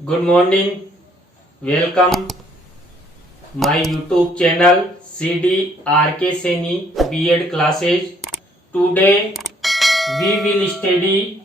Good morning. Welcome my YouTube channel CDRK Seni B.Ed classes. Today we will study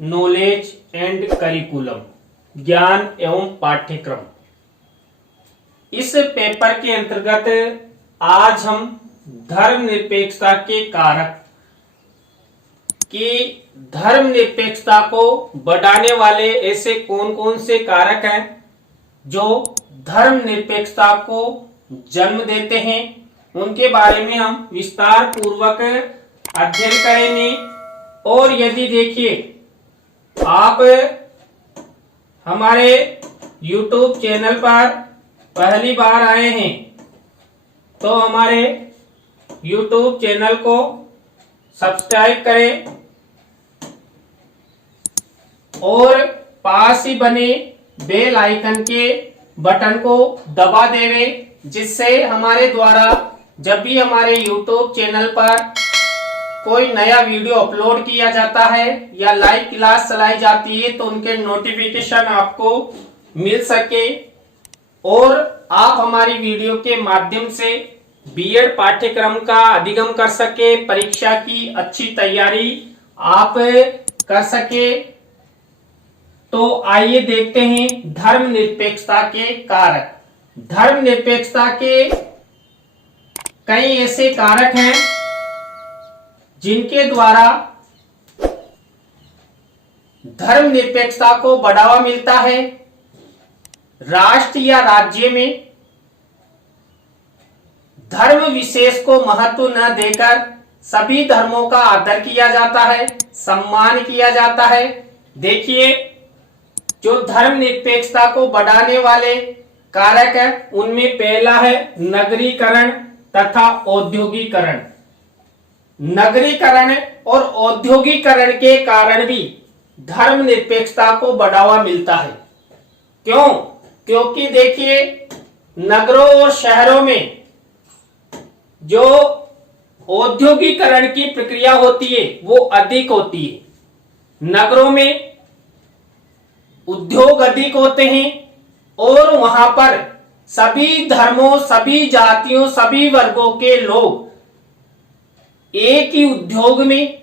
knowledge and curriculum. ज्ञान एवं पाठ्यक्रम। इस paper के अंतर्गत आज हम धर्मनिरपेक्षता के कारक कि धर्मनिरपेक्षता को बढ़ाने वाले ऐसे कौन कौन से कारक हैं जो धर्मनिरपेक्षता को जन्म देते हैं, उनके बारे में हम विस्तार पूर्वक अध्ययन करेंगे। और यदि देखिए आप हमारे YouTube चैनल पर पहली बार आए हैं तो हमारे YouTube चैनल को सब्सक्राइब करें और पास ही बने बेल आइकन के बटन को दबा देवे, जिससे हमारे द्वारा जब भी हमारे YouTube चैनल पर कोई नया वीडियो अपलोड किया जाता है या लाइव क्लास चलाई जाती है तो उनके नोटिफिकेशन आपको मिल सके और आप हमारी वीडियो के माध्यम से बीएड पाठ्यक्रम का अधिगम कर सके, परीक्षा की अच्छी तैयारी आप कर सके। तो आइए देखते हैं धर्मनिरपेक्षता के कारक। धर्मनिरपेक्षता के कई ऐसे कारक हैं जिनके द्वारा धर्मनिरपेक्षता को बढ़ावा मिलता है। राष्ट्र या राज्य में धर्म विशेष को महत्व न देकर सभी धर्मों का आदर किया जाता है, सम्मान किया जाता है। देखिए, जो धर्मनिरपेक्षता को बढ़ाने वाले कारक है उनमें पहला है नगरीकरण तथा औद्योगिकरण। नगरीकरण और औद्योगिकरण के कारण भी धर्मनिरपेक्षता को बढ़ावा मिलता है। क्यों? क्योंकि देखिए, नगरों और शहरों में जो औद्योगिकरण की प्रक्रिया होती है वो अधिक होती है। नगरों में उद्योग अधिक होते हैं और वहां पर सभी धर्मों, सभी जातियों, सभी वर्गों के लोग एक ही उद्योग में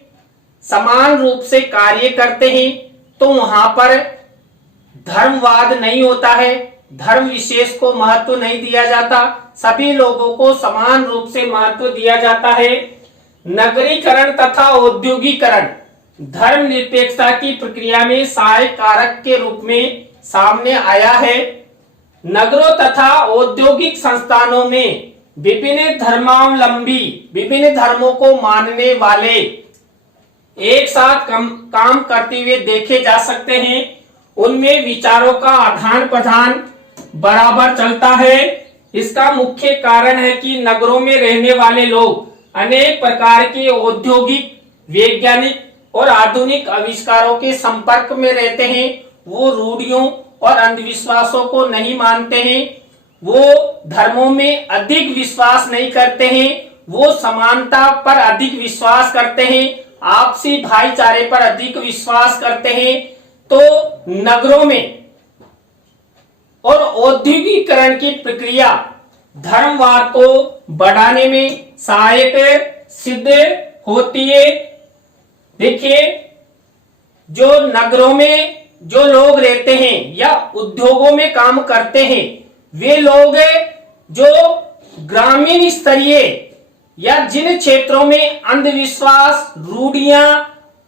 समान रूप से कार्य करते हैं, तो वहां पर धर्मवाद नहीं होता है, धर्म विशेष को महत्व नहीं दिया जाता, सभी लोगों को समान रूप से महत्व दिया जाता है। नगरीकरण तथा औद्योगिकरण धर्मनिरपेक्षता की प्रक्रिया में सहायक कारक के रूप में सामने आया है। नगरों तथा औद्योगिक संस्थानों में विभिन्न धर्मावलंबी, विभिन्न धर्मों को मानने वाले एक साथ काम करते हुए देखे जा सकते हैं। उनमें विचारों का आदान प्रदान बराबर चलता है। इसका मुख्य कारण है कि नगरों में रहने वाले लोग अनेक प्रकार के औद्योगिक, वैज्ञानिक और आधुनिक आविष्कारों के संपर्क में रहते हैं। वो रूढ़ियों और अंधविश्वासों को नहीं मानते हैं, वो धर्मों में अधिक विश्वास नहीं करते हैं, वो समानता पर अधिक विश्वास करते हैं, आपसी भाईचारे पर अधिक विश्वास करते हैं। तो नगरों में और औद्योगिकरण की प्रक्रिया धर्मवाद को बढ़ाने में सहायक सिद्ध होती है। देखिए, जो नगरों में जो लोग रहते हैं या उद्योगों में काम करते हैं, वे लोग जो ग्रामीण स्तरीय या जिन क्षेत्रों में अंधविश्वास, रूढ़ियां,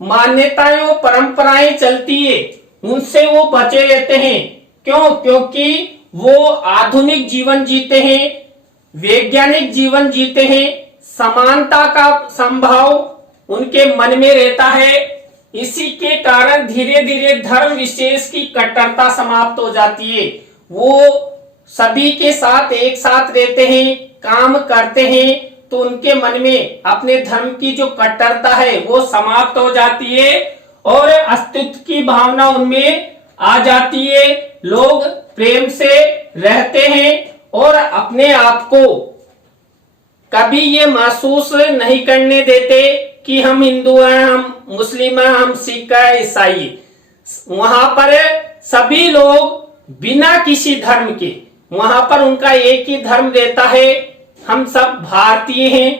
मान्यताएं और परंपराएं चलती है, उनसे वो बचे रहते हैं। क्यों? क्योंकि वो आधुनिक जीवन जीते हैं, वैज्ञानिक जीवन जीते हैं, समानता का संभाव उनके मन में रहता है। इसी के कारण धीरे धीरे धर्म विशेष की कट्टरता समाप्त हो जाती है। वो सभी के साथ एक साथ रहते हैं, काम करते हैं, तो उनके मन में अपने धर्म की जो कट्टरता है वो समाप्त हो जाती है और अस्तित्व की भावना उनमें आ जाती है। लोग प्रेम से रहते हैं और अपने आप को कभी ये महसूस नहीं करने देते कि हम हिंदू हैं, हम मुस्लिम हैं, हम सिख हैं, ईसाई। वहां पर सभी लोग बिना किसी धर्म के, वहां पर उनका एक ही धर्म रहता है, हम सब भारतीय हैं,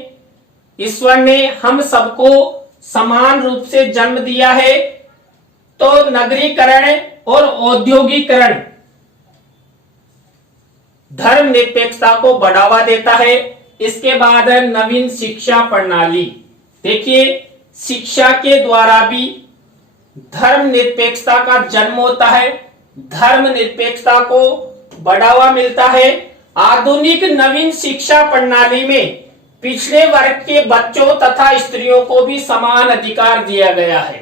ईश्वर ने हम सबको समान रूप से जन्म दिया है। तो नगरीकरण और औद्योगिकरण धर्म निरपेक्षता को बढ़ावा देता है। इसके बाद है नवीन शिक्षा प्रणाली। देखिए, शिक्षा के द्वारा भी धर्म निरपेक्षता का जन्म होता है, धर्म निरपेक्षता को बढ़ावा मिलता है। आधुनिक नवीन शिक्षा प्रणाली में पिछड़े वर्ग के बच्चों तथा स्त्रियों को भी समान अधिकार दिया गया है।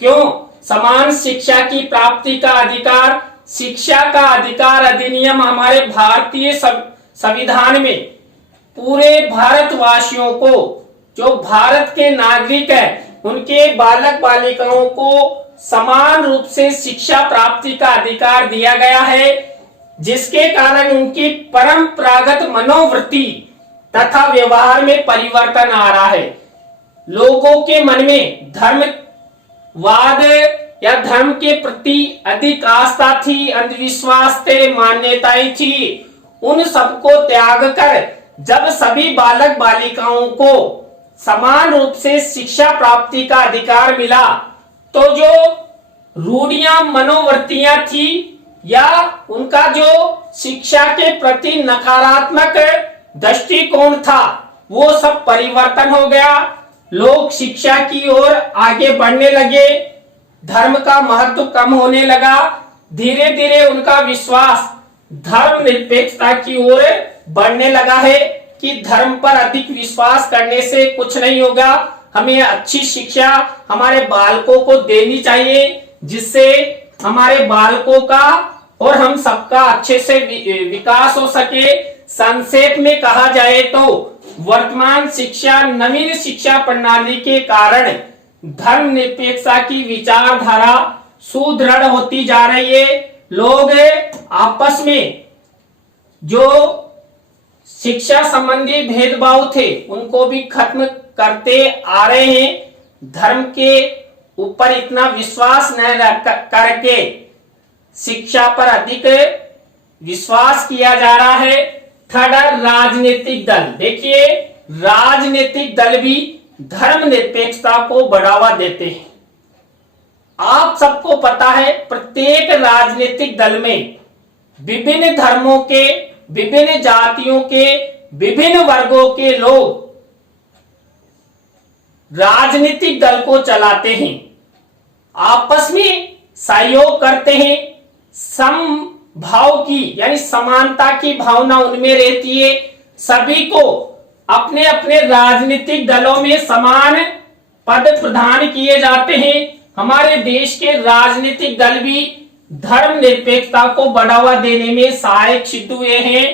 क्यों? समान शिक्षा की प्राप्ति का अधिकार, शिक्षा का अधिकार अधिनियम हमारे भारतीय संविधान में पूरे भारतवासियों को, जो भारत के नागरिक हैं, उनके बालक बालिकाओं को समान रूप से शिक्षा प्राप्ति का अधिकार दिया गया है, जिसके कारण उनकी परंपरागत मनोवृत्ति तथा व्यवहार में परिवर्तन आ रहा है। लोगों के मन में धर्मवाद या धर्म के प्रति अधिक आस्था थी, अंधविश्वास थे, मान्यताएं थी। उन सबको त्याग कर जब सभी बालक बालिकाओं को समान रूप से शिक्षा प्राप्ति का अधिकार मिला, तो जो रूढ़ियां मनोवृत्तियां थी या उनका जो शिक्षा के प्रति नकारात्मक दृष्टिकोण था, वो सब परिवर्तन हो गया। लोग शिक्षा की ओर आगे बढ़ने लगे, धर्म का महत्व कम होने लगा। धीरे धीरे उनका विश्वास धर्म निरपेक्षता की ओर बढ़ने लगा है कि धर्म पर अधिक विश्वास करने से कुछ नहीं होगा, हमें अच्छी शिक्षा हमारे बालकों को देनी चाहिए, जिससे हमारे बालकों का और हम सबका अच्छे से विकास हो सके। संक्षेप में कहा जाए तो वर्तमान शिक्षा नवीन शिक्षा प्रणाली के कारण धर्म निरपेक्षता की विचारधारा सुदृढ़ होती जा रही है। लोग आपस में जो शिक्षा संबंधी भेदभाव थे उनको भी खत्म करते आ रहे हैं। धर्म के ऊपर इतना विश्वास न करके शिक्षा पर अधिक विश्वास किया जा रहा है। थर्ड, राजनीतिक दल। देखिए, राजनीतिक दल भी धर्म निरपेक्षता को बढ़ावा देते हैं। आप सबको पता है, प्रत्येक राजनीतिक दल में विभिन्न धर्मों के, विभिन्न जातियों के, विभिन्न वर्गों के लोग राजनीतिक दल को चलाते हैं, आपस में सहयोग करते हैं, समभाव की यानी समानता की भावना उनमें रहती है। सभी को अपने अपने राजनीतिक दलों में समान पद प्रदान किए जाते हैं। हमारे देश के राजनीतिक दल भी धर्म निरपेक्षता को बढ़ावा देने में सहायक सिद्ध हुए हैं।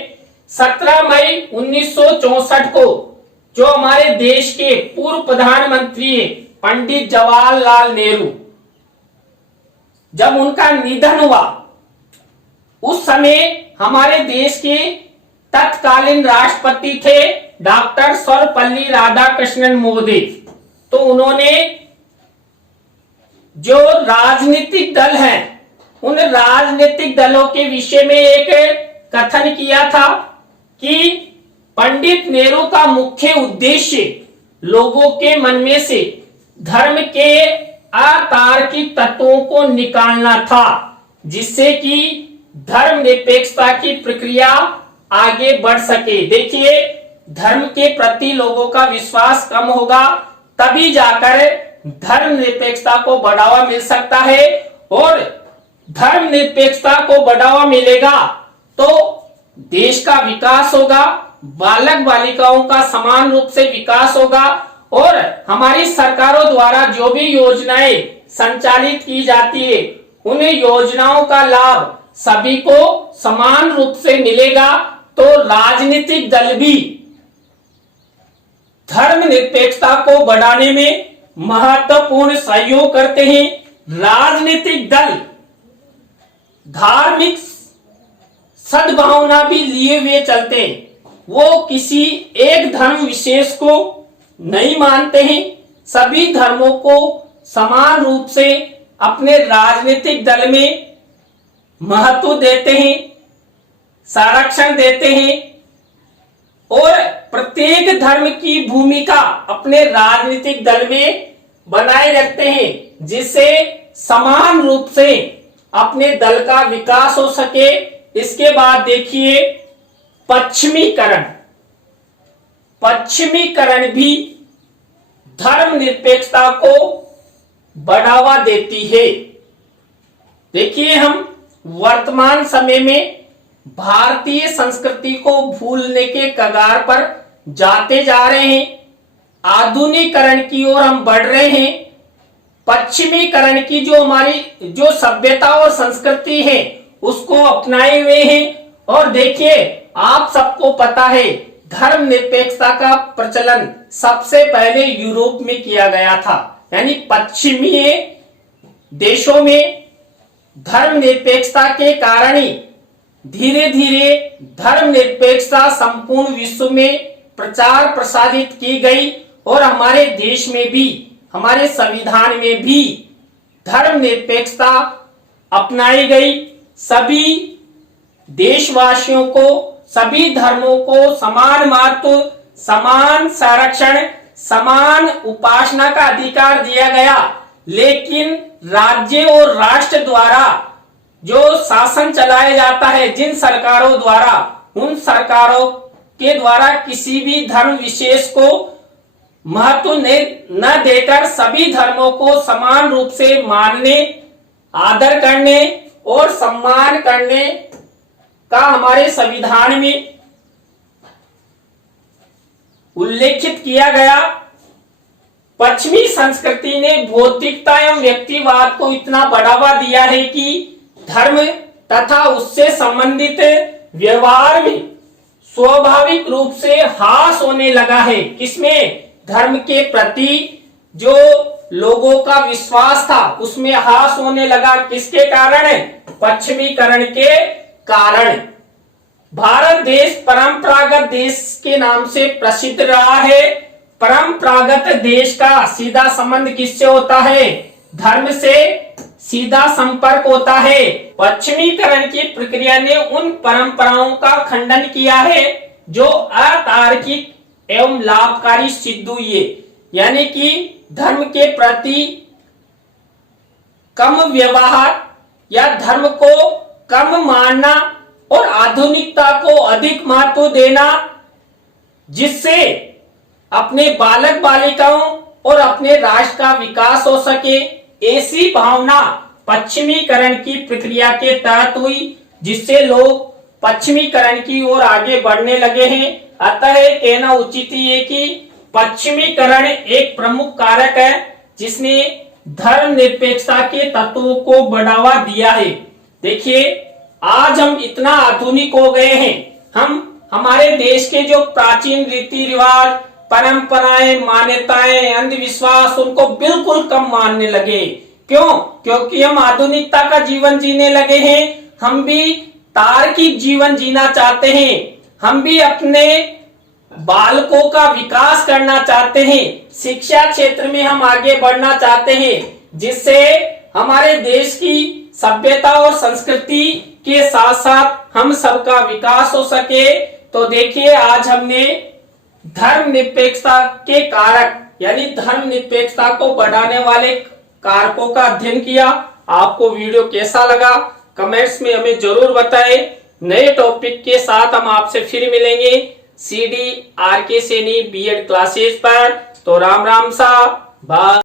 17 मई 1964 को जो हमारे देश के पूर्व प्रधानमंत्री पंडित जवाहरलाल नेहरू, जब उनका निधन हुआ, उस समय हमारे देश के तत्कालीन राष्ट्रपति थे डॉक्टर सर्वपल्ली राधाकृष्णन महोदय। तो उन्होंने जो राजनीतिक दल हैं, उन राजनीतिक दलों के विषय में एक कथन किया था कि पंडित नेहरू का मुख्य उद्देश्य लोगों के मन में से धर्म के अतार्किक तत्वों को निकालना था, जिससे कि धर्म निरपेक्षता की प्रक्रिया आगे बढ़ सके। देखिए, धर्म के प्रति लोगों का विश्वास कम होगा, तभी जाकर धर्म निरपेक्षता को बढ़ावा मिल सकता है। और धर्म निरपेक्षता को बढ़ावा मिलेगा तो देश का विकास होगा, बालक बालिकाओं का समान रूप से विकास होगा, और हमारी सरकारों द्वारा जो भी योजनाएं संचालित की जाती है, उन योजनाओं का लाभ सभी को समान रूप से मिलेगा। तो राजनीतिक दल भी धर्म निरपेक्षता को बढ़ाने में महत्वपूर्ण सहयोग करते हैं। राजनीतिक दल धार्मिक सद्भावना भी लिए हुए चलते हैं, वो किसी एक धर्म विशेष को नहीं मानते हैं, सभी धर्मों को समान रूप से अपने राजनीतिक दल में महत्व देते हैं, संरक्षण देते हैं और प्रत्येक धर्म की भूमिका अपने राजनीतिक दल में बनाए रखते हैं, जिससे समान रूप से अपने दल का विकास हो सके। इसके बाद देखिए पश्चिमीकरण। पश्चिमीकरण भी धर्मनिरपेक्षता को बढ़ावा देती है। देखिए हम वर्तमान समय में भारतीय संस्कृति को भूलने के कगार पर जाते जा रहे हैं। आधुनिकीकरण की ओर हम बढ़ रहे हैं। पश्चिमीकरण की जो हमारी जो सभ्यता और संस्कृति है उसको अपनाए हुए हैं। और देखिए आप सबको पता है धर्मनिरपेक्षता का प्रचलन सबसे पहले यूरोप में किया गया था, यानी पश्चिमी देशों में धर्मनिरपेक्षता के कारण ही धीरे धीरे धर्मनिरपेक्षता संपूर्ण विश्व में प्रचार प्रसारित की गई और हमारे देश में भी, हमारे संविधान में भी धर्मनिरपेक्षता अपनाई गई। सभी देशवासियों को, सभी धर्मों को समान महत्व, समान संरक्षण, समान उपासना का अधिकार दिया गया। लेकिन राज्य और राष्ट्र द्वारा जो शासन चलाया जाता है, जिन सरकारों द्वारा, उन सरकारों के द्वारा किसी भी धर्म विशेष को महत्व न देकर सभी धर्मों को समान रूप से मानने, आदर करने और सम्मान करने का हमारे संविधान में उल्लेखित किया गया। पश्चिमी संस्कृति ने भौतिकता एवं व्यक्तिवाद को इतना बढ़ावा दिया है कि धर्म तथा उससे संबंधित व्यवहार में स्वाभाविक रूप से ह्रास होने लगा है। किसमें? धर्म के प्रति जो लोगों का विश्वास था उसमें ह्रास होने लगा। किसके कारण? पश्चिमीकरण के कारण। भारत देश परंपरागत देश के नाम से प्रसिद्ध रहा है। परंपरागत देश का सीधा संबंध किससे होता है? धर्म से सीधा संपर्क होता है। पश्चिमीकरण की प्रक्रिया ने उन परंपराओं का खंडन किया है जो अतार्किक एवं लाभकारी सिद्ध हुई है, यानी कि धर्म के प्रति कम व्यवहार या धर्म को कम मानना और आधुनिकता को अधिक महत्व देना, जिससे अपने बालक बालिकाओं और अपने राष्ट्र का विकास हो सके। ऐसी भावना पश्चिमीकरण की प्रक्रिया के तहत हुई, जिससे लोग पश्चिमीकरण की ओर आगे बढ़ने लगे हैं। अतः कहना उचित है कि पश्चिमीकरण एक प्रमुख कारक है जिसने धर्मनिरपेक्षता के तत्वों को बढ़ावा दिया है। देखिए आज हम इतना आधुनिक हो गए हैं, हम हमारे देश के जो प्राचीन रीति रिवाज, परंपराएं, मान्यताएं, अंधविश्वास, उनको बिल्कुल कम मानने लगे। क्यों? क्योंकि हम आधुनिकता का जीवन जीने लगे हैं। हम भी तार्किक जीवन जीना चाहते हैं। हम भी अपने बालकों का विकास करना चाहते हैं। शिक्षा क्षेत्र में हम आगे बढ़ना चाहते हैं, जिससे हमारे देश की सभ्यता और संस्कृति के साथ साथ हम सबका विकास हो सके। तो देखिए आज हमने धर्मनिरपेक्षता के कारक यानी धर्मनिरपेक्षता को बढ़ाने वाले कारकों का अध्ययन किया। आपको वीडियो कैसा लगा कमेंट्स में हमें जरूर बताएं। नए टॉपिक के साथ हम आपसे फिर मिलेंगे CD RK Saini B.Ed classes पर। तो राम राम सा बाय।